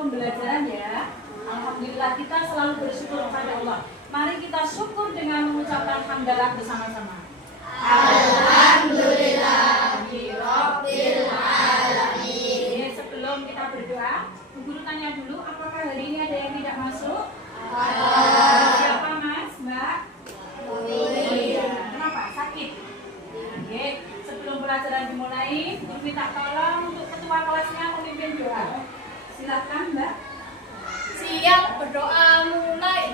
pembelajaran ya. Alhamdulillah kita selalu bersyukur kepada Allah. Mari kita syukur dengan mengucapkan hamdalah bersama-sama. Alhamdulillah Rabbil Alamin. Alamin. Sebelum kita berdoa, Bu Guru tanya dulu, apakah hari ini ada yang tidak masuk? Siapa Mas, Mbak? Iya. Kenapa? Sakit? Oke. Sebelum pelajaran dimulai, Guru minta tolong untuk ketua kelasnya memimpin doa. Silakan Mbak. Siap, berdoa mulai.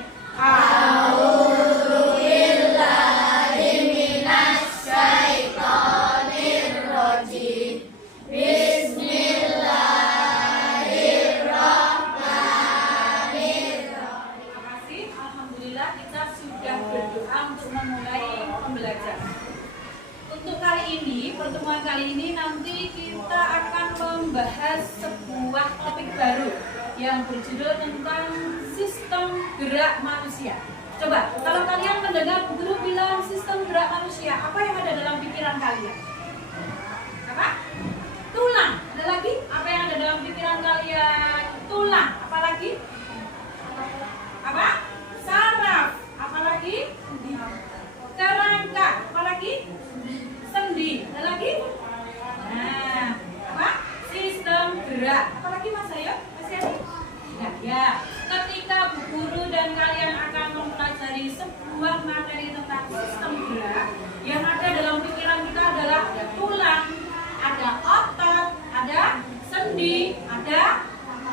Pertemuan kali ini nanti kita akan membahas sebuah topik baru yang berjudul tentang sistem gerak manusia. Coba, kalau kalian mendengar Bu Guru bilang sistem gerak manusia, apa yang ada dalam pikiran kalian? Apa? Tulang. Ada lagi? Apa yang ada dalam pikiran kalian? Tulang. Apa lagi? Apa? Saraf. Apa lagi? Kerangka. Apa lagi? Sendi. Ada lagi? Nah, apa? Sistem gerak. Apa lagi Mas Ayo? Masih ada? Ya. Ketika Bu Guru dan kalian akan mempelajari sebuah materi tentang sistem gerak, yang ada dalam pikiran kita adalah ada tulang, ada otot, ada sendi, ada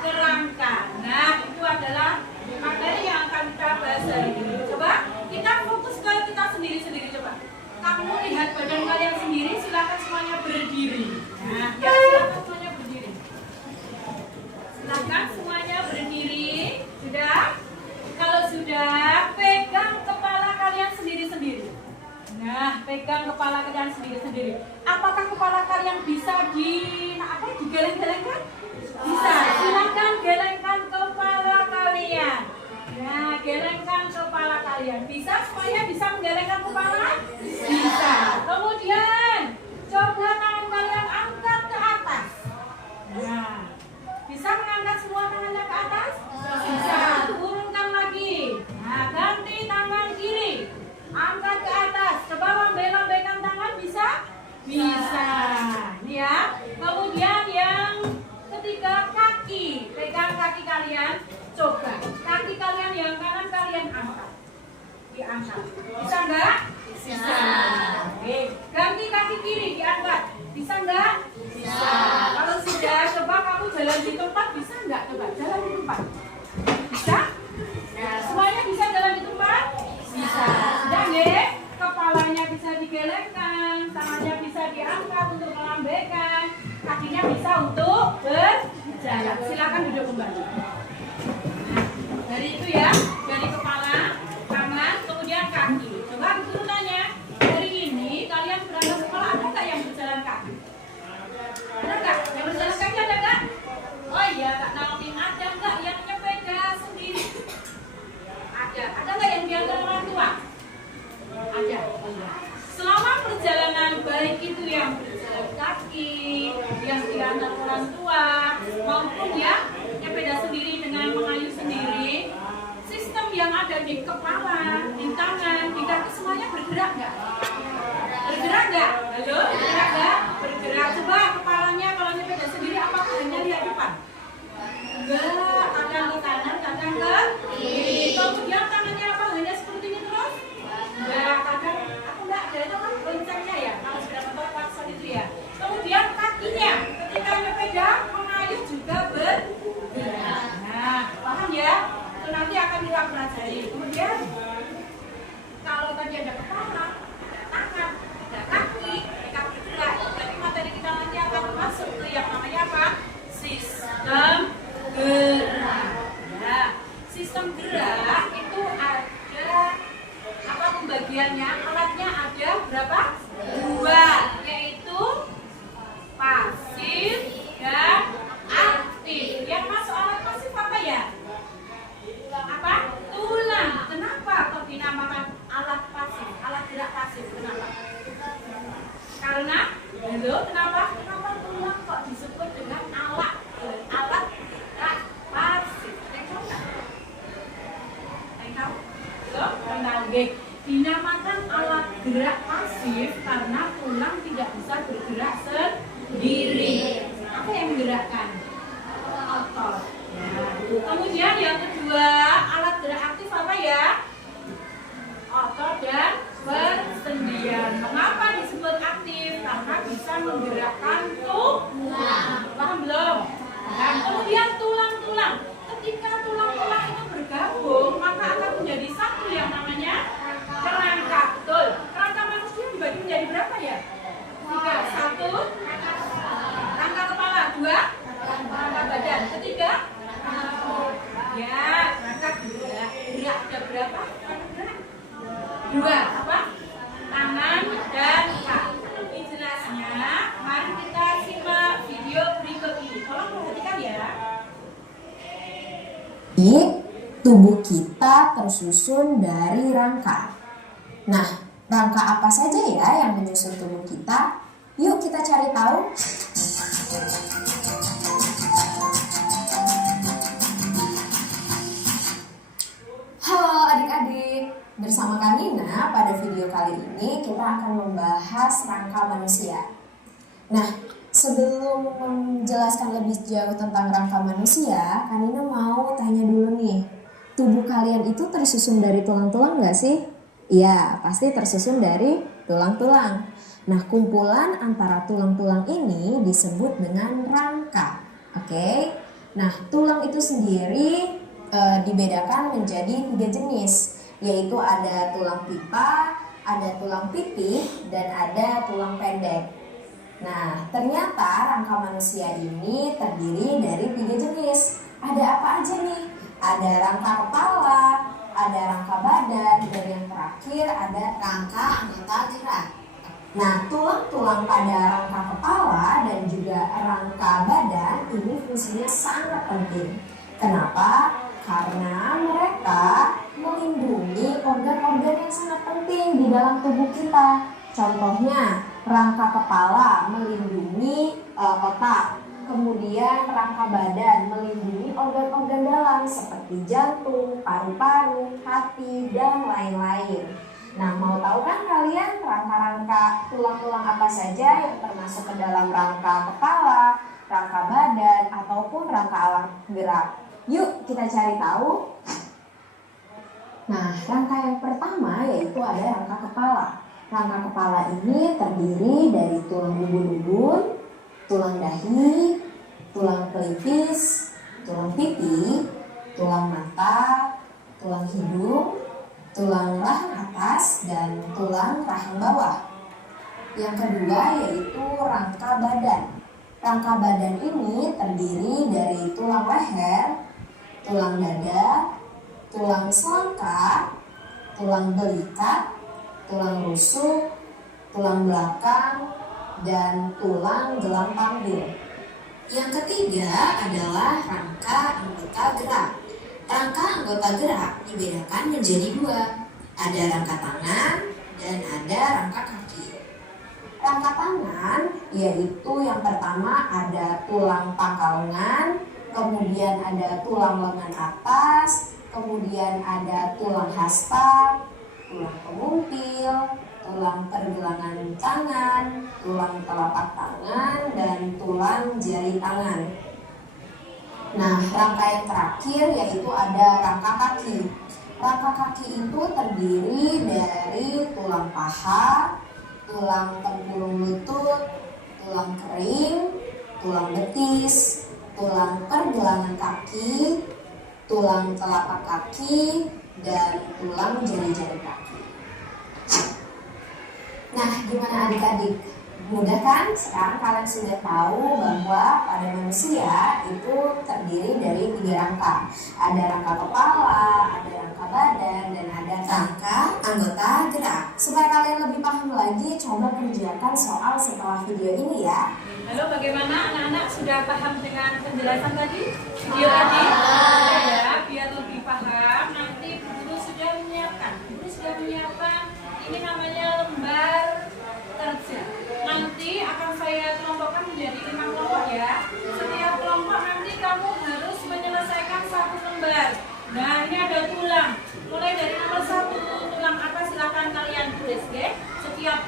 kerangka. Nah, itu adalah materi yang akan kita bahas hari ini. Coba kita fokus ke kita sendiri-sendiri. Coba kamu lihat badan kalian sendiri, silakan semuanya berdiri. Nah, ya silakan semuanya berdiri. Silakan semuanya berdiri. Sudah? Kalau sudah, pegang kepala kalian sendiri-sendiri. Nah, pegang kepala kalian sendiri-sendiri. Apakah kepala kalian bisa digeleng-gelengkan? Bisa. Silakan gelengkan kepala kalian. Nah, gelengkan kepala kalian. Bisa semuanya bisa menggelengkan kepala? Bisa. Kemudian, coba tangan kalian angkat ke atas. Nah, bisa mengangkat semua tangannya ke atas? Bisa. Turunkan lagi. Nah, ganti tangan kiri. Angkat ke atas. Coba lambai-lambaikan tangan bisa? Bisa. Ini ya. Kemudian yang ketiga, kaki. Pegang kaki kalian. Coba kaki kalian yang kanan kalian angkat. Diangkat. Bisa enggak? Bisa. Oke. Ganti kaki kiri diangkat. Bisa enggak? Bisa. Kalau sudah, coba kamu jalan di tempat. Bisa enggak? Coba jalan di tempat. Bisa? Nah, semuanya bisa jalan di tempat? Bisa. Sudah nggih? Kepalanya bisa digelengkan, tangannya bisa diangkat untuk melambaikan, kakinya bisa untuk berjalan. Silakan duduk kembali. Dari itu ya, dari kepala, tangan, kemudian kaki. Coba dulu tanya, hari ini kalian berangkat sekolah ada nggak yang berjalan kaki? Ada nggak? Yang berjalan kaki ada nggak? Oh iya, Kak Naomi, ada nggak yang nyepeda sendiri? Ada. Ada nggak yang diantar orang tua? Ada. Selama perjalanan baik itu yang berjalan kaki, yang diantar orang tua, maupun yang nyepeda sendiri dengan mengayuh sendiri, sistem yang ada di kepala, di tangan, di kaki semuanya bergerak nggak? Bergerak nggak? Halo, bergerak nggak? Bergerak. Coba kepalanya kalau nyepeda sendiri apakah hanya lihat depan? Enggak, kadang ke kanan, kadang ke kiri. Kemudian tangannya apa? Hanya seperti ini terus? Enggak, kadang aku enggak ada itu kan goncengnya ya. Kalau sudah nonton klakson itu ya. Kemudian kakinya ketika nyepeda mengayuh juga bergerak. Nah, paham ya? Itu nanti akan kita pelajari. Kemudian kalau tadi ada kepala, ada tangan, ada kaki, mereka bergerak. Jadi materi kita nanti akan masuk ke yang namanya apa? Sistem gerak. Ya, sistem gerak itu ada apa pembagiannya? Alatnya ada berapa? 2, yaitu pasif dan aktif. Yang masuk alat pasif apa ya? Apa? Tulang. Kenapa kok dinamakan alat pasif? Alat gerak pasif. Kenapa? Karena, kenapa? Kenapa tulang kok disebut dengan alat gerak pasif? pasif karena tulang tidak bisa bergerak sendiri. Apa yang menggerakkan? Otot. Ya. Kemudian yang kedua, alat gerak aktif apa ya? Otot dan persendian. Mengapa disebut aktif? Karena bisa menggerakkan tulang. Paham belum? Dan kemudian tulang-tulang. Ketika tulang-tulang itu bergabung, maka akan menjadi satu yang namanya kerangka. Betul. Kerangka manusia dibagi menjadi berapa ya? 3. 1. Rangka kepala. 2. Rangka badan. Ketiga. Ya, rangka gerak. Gerak ada berapa? Gerak. 2. Apa? Tangan dan kaki. Jelasnya, mari kita simak video berikut ini. Tolong perhatikan ya. Tubuh kita tersusun dari rangka. Nah, rangka apa saja ya yang menyusun tubuh kita? Yuk kita cari tahu. Halo adik-adik, bersama Kak Nina pada video kali ini kita akan membahas rangka manusia. Nah, sebelum menjelaskan lebih jauh tentang rangka manusia, Kak Nina mau tanya dulu nih, tubuh kalian itu tersusun dari tulang-tulang nggak sih? Iya, pasti tersusun dari tulang-tulang. Nah, kumpulan antara tulang-tulang ini disebut dengan rangka. Oke? Nah, tulang itu sendiri dibedakan menjadi 3 jenis, yaitu ada tulang pipa, ada tulang pipih, dan ada tulang pendek. Nah, ternyata rangka manusia ini terdiri dari 3 jenis. Ada apa aja nih? Ada rangka kepala, ada rangka badan, dan yang terakhir ada rangka anggota gerak. Nah, tulang-tulang pada rangka kepala dan juga rangka badan ini fungsinya sangat penting. Kenapa? Karena mereka melindungi organ-organ yang sangat penting di dalam tubuh kita. Contohnya, rangka kepala melindungi otak. Kemudian rangka badan melindungi organ-organ dalam seperti jantung, paru-paru, hati, dan lain-lain. Nah, mau tahu kan kalian rangka-rangka tulang-tulang apa saja yang termasuk ke dalam rangka kepala, rangka badan, ataupun rangka alat gerak? Yuk kita cari tahu. Nah, rangka yang pertama yaitu ada rangka kepala. Rangka kepala ini terdiri dari tulang ubun-ubun, tulang dahi, tulang pelipis, tulang pipi, tulang mata, tulang hidung, tulang rahang atas, dan tulang rahang bawah. Yang kedua yaitu rangka badan. Rangka badan ini terdiri dari tulang leher, tulang dada, tulang selangka, tulang belikat, tulang rusuk, tulang belakang, dan tulang gelang panggul. Yang ketiga adalah rangka anggota gerak. Rangka anggota gerak dibedakan menjadi 2. Ada rangka tangan dan ada rangka kaki. Rangka tangan yaitu yang pertama ada tulang pangkal lengan, kemudian ada tulang lengan atas, kemudian ada tulang hasta, tulang pengumpil, tulang pergelangan tangan, tulang telapak tangan, dan tulang jari tangan. Nah, rangka yang terakhir yaitu ada rangka kaki. Rangka kaki itu terdiri dari tulang paha, tulang tempurung lutut, tulang kering, tulang betis, tulang pergelangan kaki, tulang telapak kaki, dan tulang jari-jari kaki. Nah, gimana adik-adik? Mudah kan? Sekarang kalian sudah tahu bahwa pada manusia itu terdiri dari 3 rangka. Ada rangka kepala, ada rangka badan, dan ada rangka anggota gerak. Supaya kalian lebih paham lagi, coba kerjakan soal setelah video ini ya. Lalu bagaimana anak-anak sudah paham dengan penjelasan tadi? Video tadi? Ya, biar lebih paham, nanti guru sudah menyiapkan. Guru sudah menyiapkan, ini namanya lembar kerja. Nanti akan saya kelompokkan menjadi 5 kelompok ya. Setiap kelompok nanti kamu harus menyelesaikan 1 lembar. Nah, ini ada tulang. Mulai dari nomor 1, tulang apa silakan kalian tulis, ya. Setiap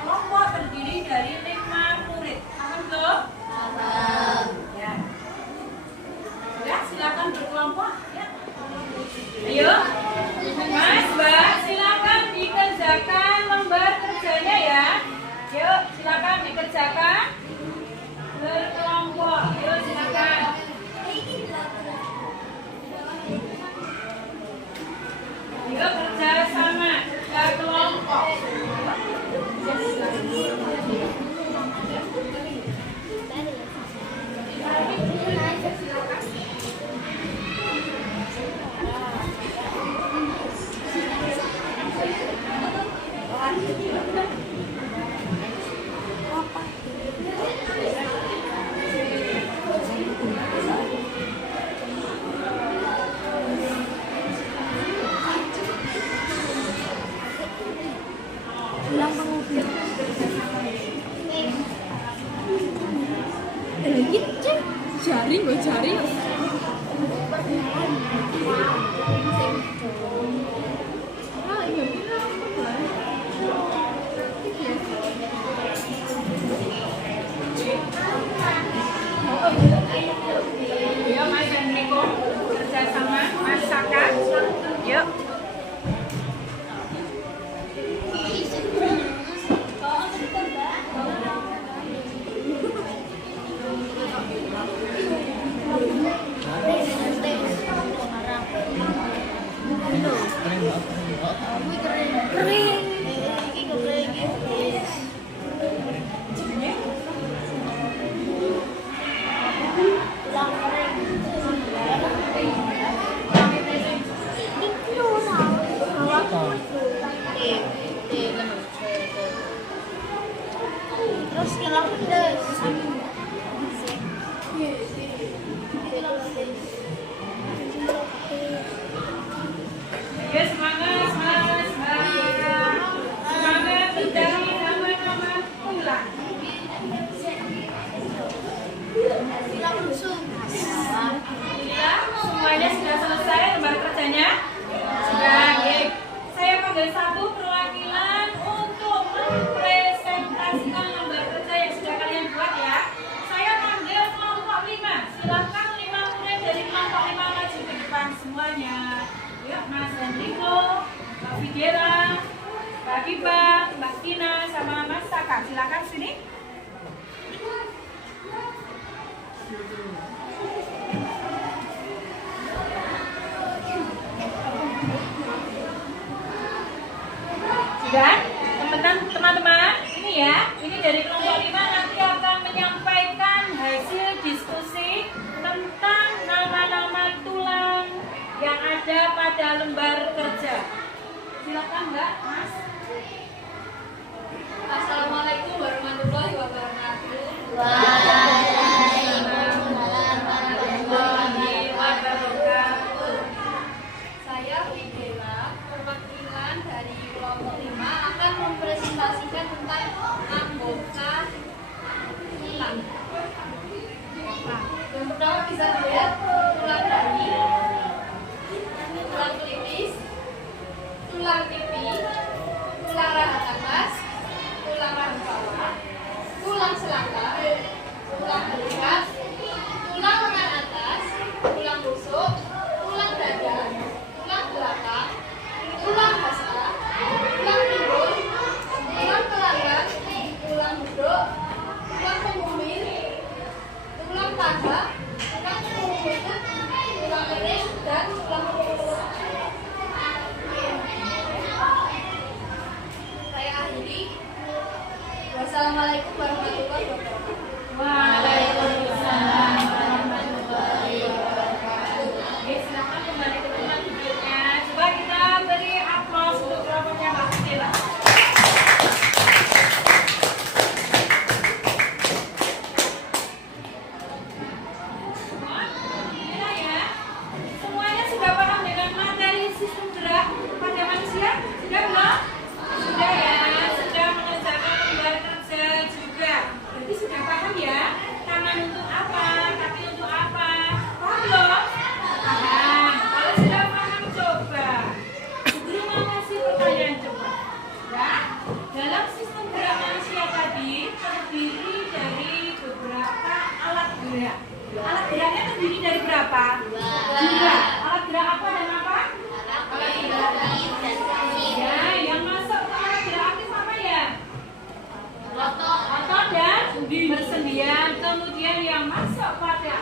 jaring loh, jaring. Yuk Mas Enrico kerja sama Mas Saka. Yuk. Terus hilang pedes. Ya semangat Mas, semangat mencari nama-nama pulang. Hilang musuh. Ya, semuanya sudah selesai lembar kerjanya? Sudah, ya. Saya panggil satu perwakilan untuk mempresentasikan lembar kerja yang sudah kalian buat ya. Saya panggil kelompok 5. Silakan 5 murid dari kelompok 5 maju ke depan semuanya. Yuk, Mas Enrico, Mbak Fidera, Mbak Giba, Mbak Tina, sama Mas Saka. Silakan sini. Sudah? Teman-teman, ini ya, ini dari kelompok 5 nanti akan menyampaikan hasil diskusi tentang nama-nama tulang yang ada pada lembar kerja. Silakan Mbak, Mas. Assalamualaikum warahmatullahi wabarakatuh. Saya Fidela, perwakilan dari kelompok 5 akan mempresentasikan tentang anggota tulang. Nah, yang pertama bisa dilihat tulang dani, tulang pelipis, tulang pipi, tulang rahang atas, tulang rahang bawah, tulang selangkah, tulang belikat, tulang lengan atas, tulang rusuk, tulang dada, tulang belakang, tulang hasta, tulang pinggul, tulang telanjang, tulang duduk, tulang pengumil, tulang paha, tulang punggung, tulang iris, dan tulang punggung. Saya akhiri. Wassalamualaikum warahmatullahi wabarakatuh. Waalaikumsalam warahmatullahi wabarakatuh. Oke, silakan kembali ke tempat duduknya. Coba kita beri aplaus untuk kelompoknya Mbak Fidela. Alhamdulillah ya. Semuanya sudah paham dengan materi sistem gerak pada manusia? Sudah belum? Sudah ya. Sudah mengerjakan lembar kerja juga. Berarti sudah paham ya? Tangan untuk apa? Kaki untuk apa? Paham belum? Paham. Kalau sudah paham coba. Guru mau kasih pertanyaan coba. Ya. Dalam sistem gerak manusia tadi terdiri dari beberapa alat gerak. Alat geraknya terdiri dari berapa? Dua. Alat gerak apa dan apa? Alat gerak aktif. Ya, yang masuk ke alat gerak aktif apa ya? Otot dan bersendian. Kemudian yang masuk pada